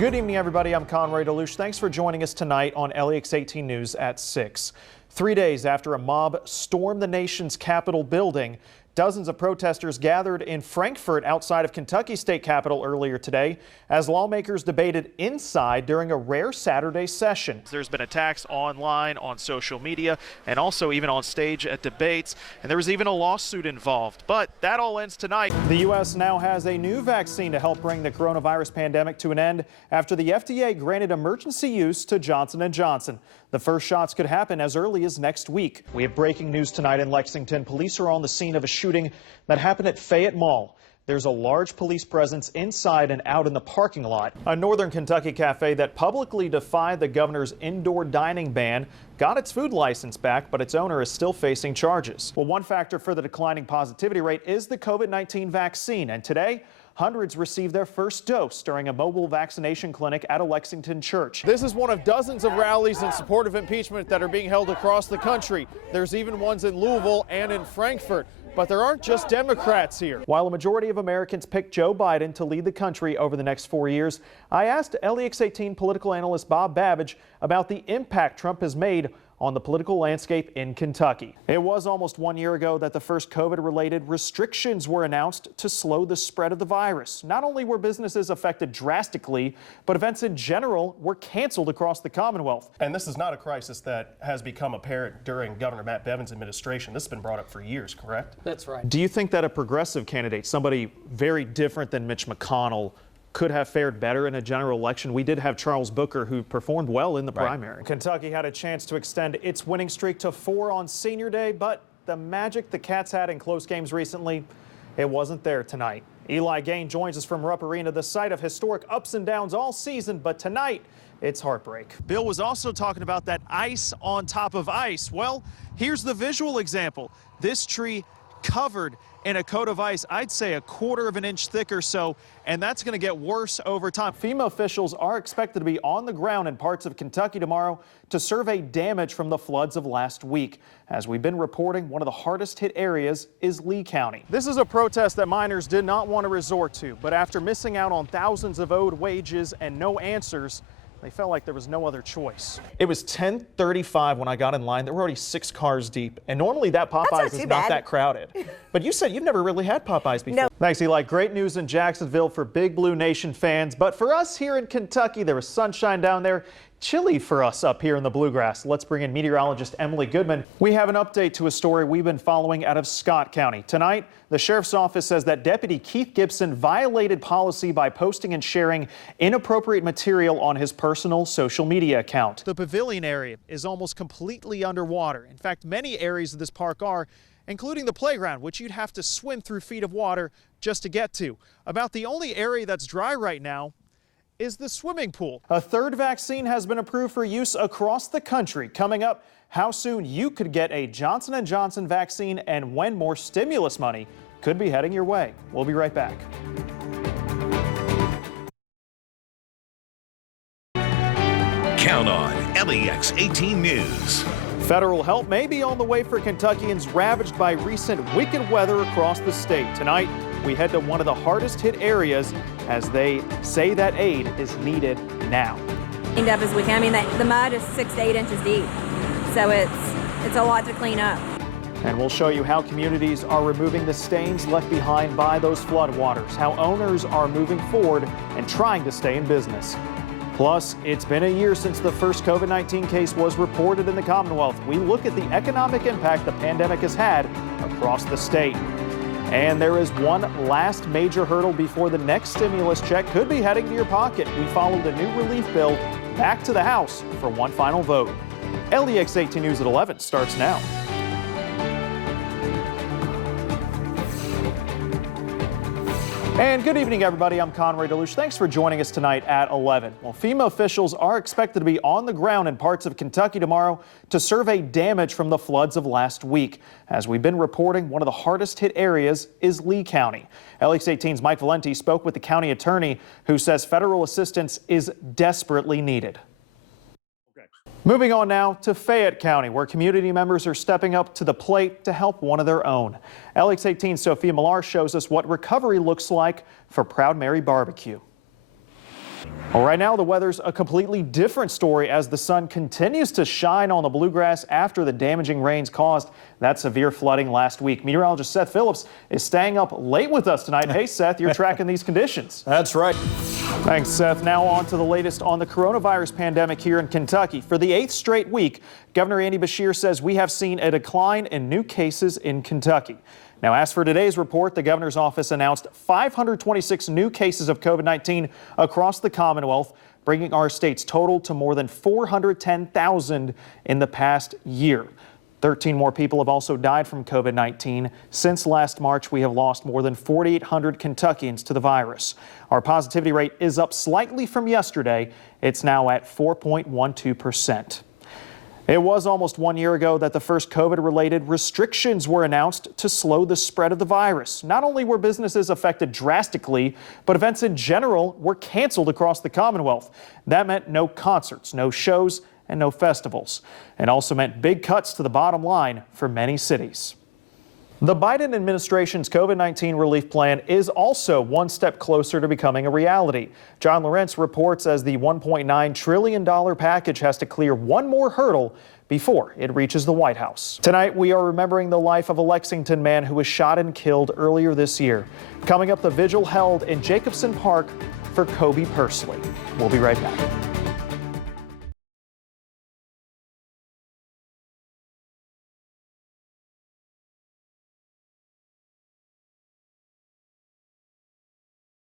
Good evening, everybody. I'm Conroy Delouche. Thanks for joining us tonight on LEX 18 News at 6. 3 days after a mob stormed the nation's Capitol building, dozens of protesters gathered in Frankfort outside of Kentucky state capitol earlier today as lawmakers debated inside during a rare Saturday session. There's been attacks online, on social media, and also even on stage at debates, and there was even a lawsuit involved. But that all ends tonight. The U.S. now has a new vaccine to help bring the coronavirus pandemic to an end after the FDA granted emergency use to Johnson & Johnson. The first shots could happen as early as next week. We have breaking news tonight in Lexington. Police are on the scene of a shooting that happened at Fayette Mall. There's a large police presence inside and out in the parking lot. A Northern Kentucky cafe that publicly defied the governor's indoor dining ban got its food license back, but its owner is still facing charges. Well, one factor for the declining positivity rate is the COVID-19 vaccine, and today, hundreds received their first dose during a mobile vaccination clinic at a Lexington church. This is one of dozens of rallies in support of impeachment that are being held across the country. There's even ones in Louisville and in Frankfort. But there aren't just Democrats here. While a majority of Americans picked Joe Biden to lead the country over the next 4 years, I asked LEX 18 political analyst Bob Babbage about the impact Trump has made on the political landscape in Kentucky. It was almost 1 year ago that the first COVID-related restrictions were announced to slow the spread of the virus. Not only were businesses affected drastically, but events in general were canceled across the Commonwealth. And this is not a crisis that has become apparent during Governor Matt Bevin's administration. This has been brought up for years, correct? That's right. Do you think that a progressive candidate, somebody very different than Mitch McConnell, could have fared better in a general election? We did have Charles Booker, who performed well in the primary. Kentucky had a chance to extend its winning streak to 4 on Senior Day, but the magic the Cats had in close games recently, it wasn't there tonight. Eli Gain joins us from Rupp Arena, the site of historic ups and downs all season, but tonight, it's heartbreak. Bill was also talking about that ice on top of ice. Well, here's the visual example. This tree covered in a coat of ice, I'd say 1/4 of an inch thick or so, and that's going to get worse over time. FEMA officials are expected to be on the ground in parts of Kentucky tomorrow to survey damage from the floods of last week. As we've been reporting, one of the hardest hit areas is Lee County. This is a protest that miners did not want to resort to, but after missing out on thousands of owed wages and no answers, they felt like there was no other choice. It was 10:35 when I got in line. There were already 6 cars deep. And normally that Popeyes is not that crowded. But you said you've never really had Popeyes before. No. Thanks, Eli. Great news in Jacksonville for Big Blue Nation fans. But for us here in Kentucky, there was sunshine down there. Chilly for us up here in the Bluegrass. Let's bring in meteorologist Emily Goodman. We have an update to a story we've been following out of Scott County. Tonight, the sheriff's office says that Deputy Keith Gibson violated policy by posting and sharing inappropriate material on his personal social media account. The pavilion area is almost completely underwater. In fact, many areas of this park are, including the playground, which you'd have to swim through feet of water just to get to. About the only area that's dry right now is the swimming pool. A third vaccine has been approved for use across the country. Coming up, how soon you could get a Johnson & Johnson vaccine and when more stimulus money could be heading your way. We'll be right back. Count on LEX 18 News. Federal help may be on the way for Kentuckians ravaged by recent wicked weather across the state. Tonight, we head to one of the hardest hit areas as they say that aid is needed now. Cleaned up as we can. I mean, the mud is 6 to 8 inches deep, so it's a lot to clean up. And we'll show you how communities are removing the stains left behind by those floodwaters, how owners are moving forward and trying to stay in business. Plus, it's been a year since the first COVID-19 case was reported in the Commonwealth. We look at the economic impact the pandemic has had across the state. And there is one last major hurdle before the next stimulus check could be heading to your pocket. We followed the new relief bill back to the House for one final vote. LEX 18 News at 11 starts now. And good evening, everybody. I'm Conroy Delouche. Thanks for joining us tonight at 11. Well, FEMA officials are expected to be on the ground in parts of Kentucky tomorrow to survey damage from the floods of last week. As we've been reporting, one of the hardest hit areas is Lee County. LEX 18's Mike Valenti spoke with the county attorney, who says federal assistance is desperately needed. Moving on now to Fayette County, where community members are stepping up to the plate to help one of their own. LEX 18's Sophia Millar shows us what recovery looks like for Proud Mary Barbecue. Well, right now, the weather's a completely different story as the sun continues to shine on the bluegrass after the damaging rains caused that severe flooding last week. Meteorologist Seth Phillips is staying up late with us tonight. Hey, Seth, you're tracking these conditions. That's right. Thanks, Seth. Now on to the latest on the coronavirus pandemic here in Kentucky. For the 8th straight week, Governor Andy Beshear says we have seen a decline in new cases in Kentucky. Now, as for today's report, the governor's office announced 526 new cases of COVID-19 across the Commonwealth, bringing our state's total to more than 410,000 in the past year. 13 more people have also died from COVID-19. Since last March, we have lost more than 4,800 Kentuckians to the virus. Our positivity rate is up slightly from yesterday. It's now at 4.12%. It was almost 1 year ago that the first COVID-related restrictions were announced to slow the spread of the virus. Not only were businesses affected drastically, but events in general were canceled across the Commonwealth. That meant no concerts, no shows, and no festivals. It also meant big cuts to the bottom line for many cities. The Biden administration's COVID-19 relief plan is also one step closer to becoming a reality. John Lawrence reports as the $1.9 trillion package has to clear one more hurdle before it reaches the White House. Tonight, we are remembering the life of a Lexington man who was shot and killed earlier this year. Coming up, the vigil held in Jacobson Park for Kobe Pursley. We'll be right back.